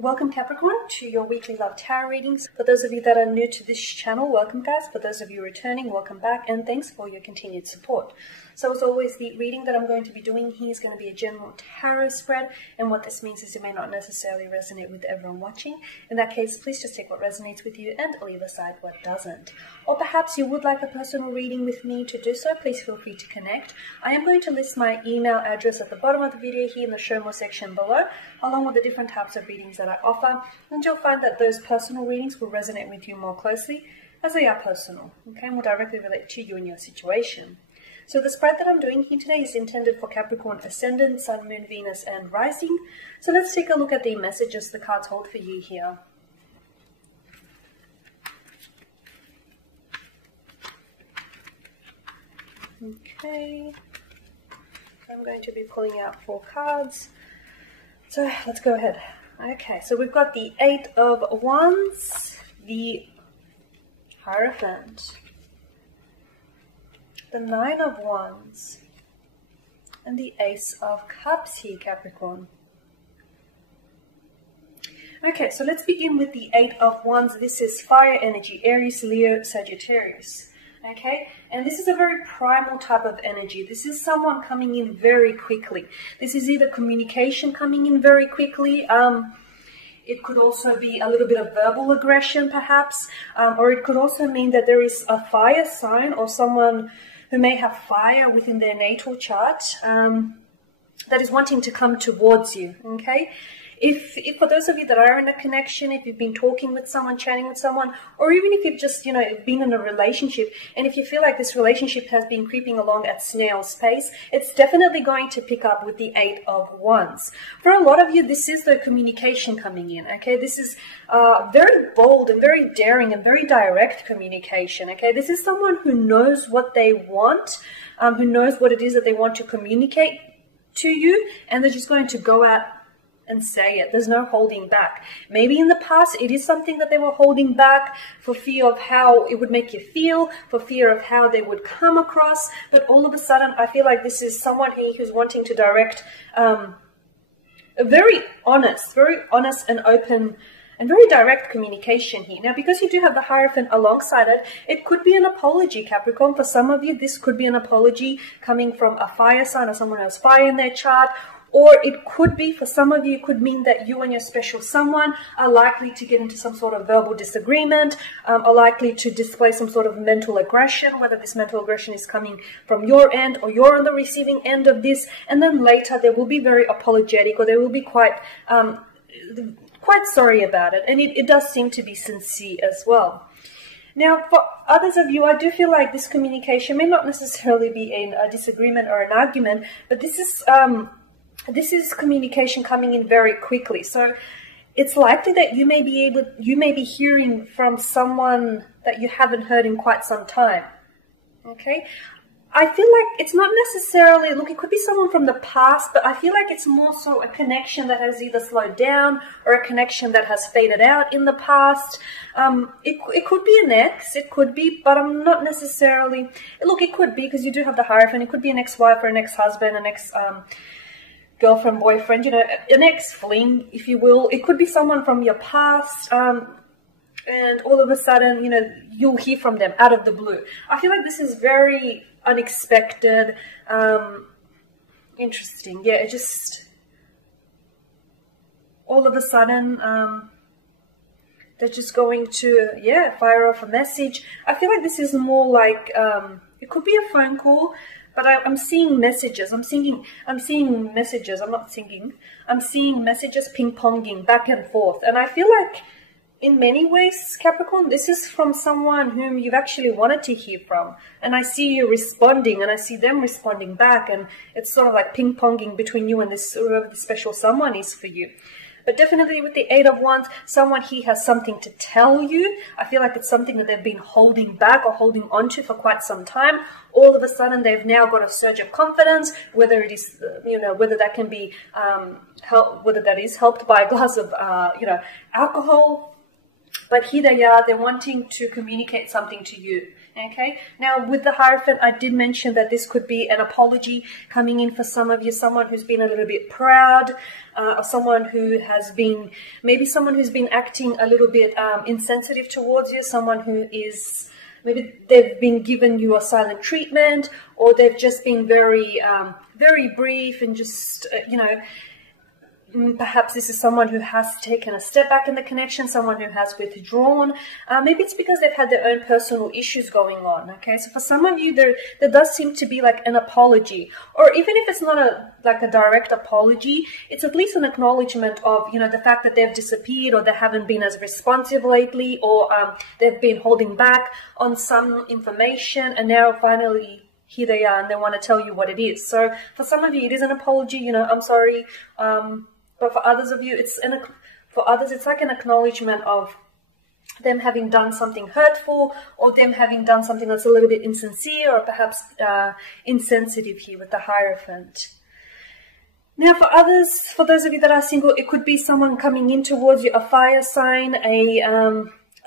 Welcome Capricorn to your weekly love tarot readings. For those of you that are new to this channel, welcome guys. For those of you returning, welcome back, and thanks for your continued support. So as always, the reading that I'm going to be doing here is going to be a general tarot spread, and what this means is it may not necessarily resonate with everyone watching. In that case, please just take what resonates with you and leave aside what doesn't. Or perhaps you would like a personal reading with me. To do so, please feel free to connect. I am going to list my email address at the bottom of the video here in the show more section below, along with the different types of readings that I offer, and you'll find that those personal readings will resonate with you more closely as they are personal, okay, and will directly relate to you and your situation. So the spread that I'm doing here today is intended for Capricorn Ascendant, Sun, Moon, Venus, and Rising. So let's take a look at the messages the cards hold for you here. Okay, I'm going to be pulling out 4 cards. So let's go ahead. Okay, so we've got the 8 of Wands, the Hierophant, the 9 of Wands, and the Ace of Cups here, Capricorn. Okay, so let's begin with the 8 of Wands. This is fire energy, Aries, Leo, Sagittarius. Okay, and this is a very primal type of energy. This is someone coming in very quickly. This is either communication coming in very quickly. It could also be a little bit of verbal aggression, perhaps, or it could also mean that there is a fire sign or someone who may have fire within their natal chart that is wanting to come towards you, okay? If for those of you that are in a connection, if you've been talking with someone, chatting with someone, or even if you've just, been in a relationship, and if you feel like this relationship has been creeping along at snail's pace, it's definitely going to pick up with the 8 of Wands. For a lot of you, this is the communication coming in, okay? This is very bold and very daring and very direct communication, okay? This is someone who knows what they want, who knows what it is that they want to communicate to you, and they're just going to go out and say it. There's no holding back. Maybe in the past it is something that they were holding back for fear of how it would make you feel, for fear of how they would come across, but all of a sudden I feel like this is someone here who's wanting to direct a very honest and open and very direct communication here. Now, because you do have the Hierophant alongside it, it could be an apology, Capricorn. For some of you, this could be an apology coming from a fire sign or someone who has fire in their chart. Or it could be, for some of you, it could mean that you and your special someone are likely to get into some sort of verbal disagreement, are likely to display some sort of mental aggression, whether this mental aggression is coming from your end or you're on the receiving end of this. And then later they will be very apologetic, or they will be quite sorry about it. And it does seem to be sincere as well. Now, for others of you, I do feel like this communication may not necessarily be in a disagreement or an argument, but this is communication coming in very quickly. So it's likely that you may be hearing from someone that you haven't heard in quite some time. Okay? I feel like it's not necessarily, look, it could be someone from the past, but I feel like it's more so a connection that has either slowed down or a connection that has faded out in the past. It could be an ex, it could be, but I'm not necessarily, look, it could be, because you do have the Hierophant, it could be an ex-wife or an ex-husband, an girlfriend, boyfriend, an ex-fling, if you will. It could be someone from your past, and all of a sudden, you'll hear from them out of the blue. I feel like this is very unexpected, interesting. Yeah, it just, all of a sudden, they're just going to, fire off a message. I feel like this is more like, it could be a phone call, but I'm seeing messages. I'm seeing messages. I'm not singing. I'm seeing messages ping-ponging back and forth. And I feel like in many ways, Capricorn, this is from someone whom you've actually wanted to hear from. And I see you responding, and I see them responding back. And it's sort of like ping-ponging between you and this, whoever the special someone is for you. But definitely with the 8 of Wands, someone here has something to tell you. I feel like it's something that they've been holding back or holding onto for quite some time. All of a sudden, they've now got a surge of confidence, whether it is, whether that can be, whether that is helped by a glass of, alcohol, but here they are, they're wanting to communicate something to you. Okay, now with the Hierophant, I did mention that this could be an apology coming in for some of you, someone who's been a little bit proud, or someone who has been, maybe someone who's been acting a little bit insensitive towards you, someone who is, maybe they've been given you a silent treatment, or they've just been very, very brief and just, you know, perhaps this is someone who has taken a step back in the connection, someone who has withdrawn. Maybe it's because they've had their own personal issues going on. Okay, so for some of you, there does seem to be like an apology, or even if it's not like a direct apology, it's at least an acknowledgement of, you know, the fact that they've disappeared, or they haven't been as responsive lately, or they've been holding back on some information, and now finally here they are and they want to tell you what it is. So for some of you, it is an apology, you know, I'm sorry. But for others of you, it's like an acknowledgement of them having done something hurtful, or them having done something that's a little bit insincere, or perhaps insensitive here with the Hierophant. Now for others, for those of you that are single, it could be someone coming in towards you, a fire sign, a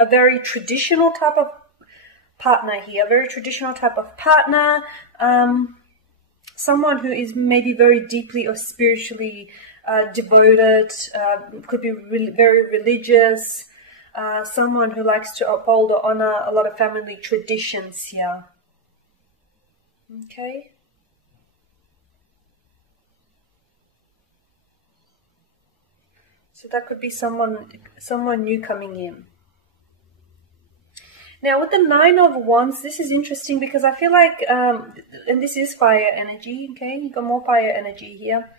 very traditional type of partner here, a very traditional type of partner, someone who is maybe very deeply or spiritually devoted, could be very religious, someone who likes to uphold or honor a lot of family traditions here. Okay. So that could be someone new coming in. Now with the Nine of Wands, this is interesting because I feel like, and this is fire energy, okay, you got more fire energy here.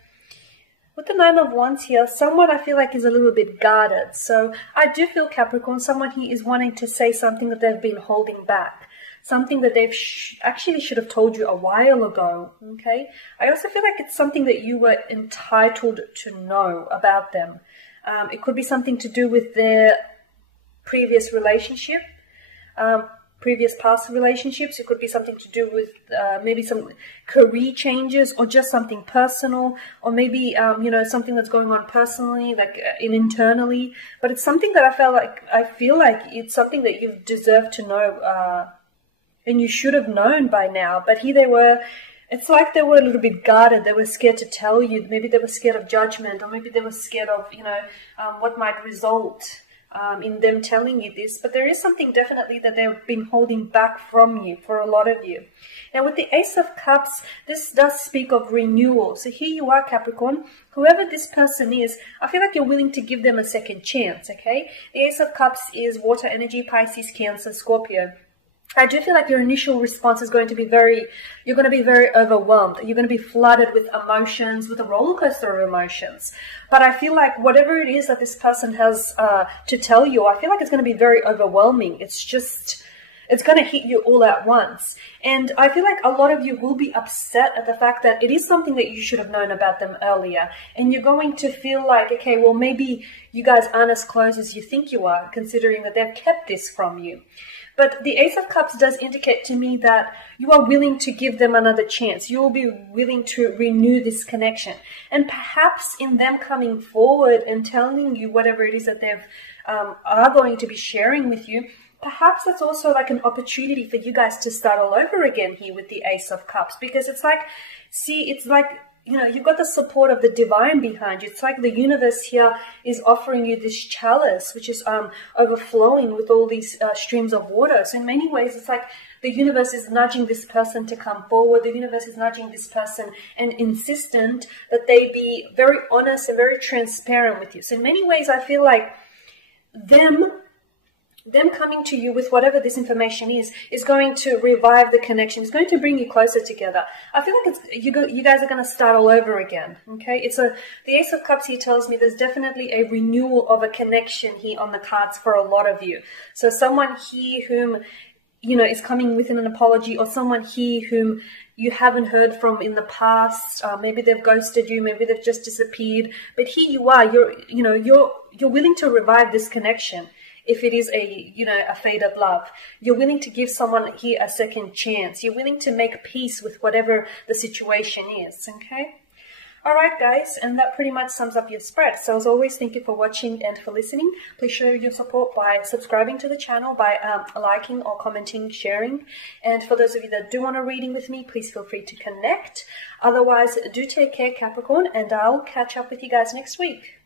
With the Nine of Wands here, someone I feel like is a little bit guarded. So I do feel, Capricorn, someone here is wanting to say something that they've been holding back. Something that they've actually should have told you a while ago, okay? I also feel like it's something that you were entitled to know about them. It could be something to do with their previous relationship, previous past relationships. It could be something to do with maybe some career changes, or just something personal, or maybe you know, something that's going on personally, like internally. But it's something that I feel like it's something that you deserve to know, and you should have known by now. But here they were. It's like they were a little bit guarded. They were scared to tell you. Maybe they were scared of judgment, or maybe they were scared of, you know, what might result in them telling you this. But there is something definitely that they've been holding back from you, for a lot of you. Now with the Ace of Cups, this does speak of renewal. So here you are, Capricorn. Whoever this person is, I feel like you're willing to give them a second chance, okay? The Ace of Cups is water energy, Pisces, Cancer, Scorpio. I do feel like your initial response is going to be you're going to be very overwhelmed. You're going to be flooded with emotions, with a roller coaster of emotions. But I feel like whatever it is that this person has to tell you, I feel like it's going to be very overwhelming. It's going to hit you all at once. And I feel like a lot of you will be upset at the fact that it is something that you should have known about them earlier. And you're going to feel like, okay, well, maybe you guys aren't as close as you think you are, considering that they've kept this from you. But the Ace of Cups does indicate to me that you are willing to give them another chance. You will be willing to renew this connection. And perhaps in them coming forward and telling you whatever it is that they are going to be sharing with you, perhaps that's also like an opportunity for you guys to start all over again here with the Ace of Cups. Because it's like, see, it's like, you know, you've got the support of the divine behind you. It's like the universe here is offering you this chalice, which is overflowing with all these streams of water. So in many ways, it's like the universe is nudging this person to come forward. The universe is nudging this person and insistent that they be very honest and very transparent with you. So in many ways, I feel like them coming to you with whatever this information is going to revive the connection. It's going to bring you closer together. I feel like you guys are going to start all over again. Okay, the Ace of Cups here tells me there's definitely a renewal of a connection here on the cards for a lot of you. So someone here whom, you know, is coming with an apology, or someone here whom you haven't heard from in the past. Maybe they've ghosted you, maybe they've just disappeared. But here you are. You're willing to revive this connection. If it is a faded love, you're willing to give someone here a second chance. You're willing to make peace with whatever the situation is, okay? Alright guys, and that pretty much sums up your spread. So as always, thank you for watching and for listening. Please show your support by subscribing to the channel, by liking or commenting, sharing. And for those of you that do want a reading with me, please feel free to connect. Otherwise, do take care, Capricorn, and I'll catch up with you guys next week.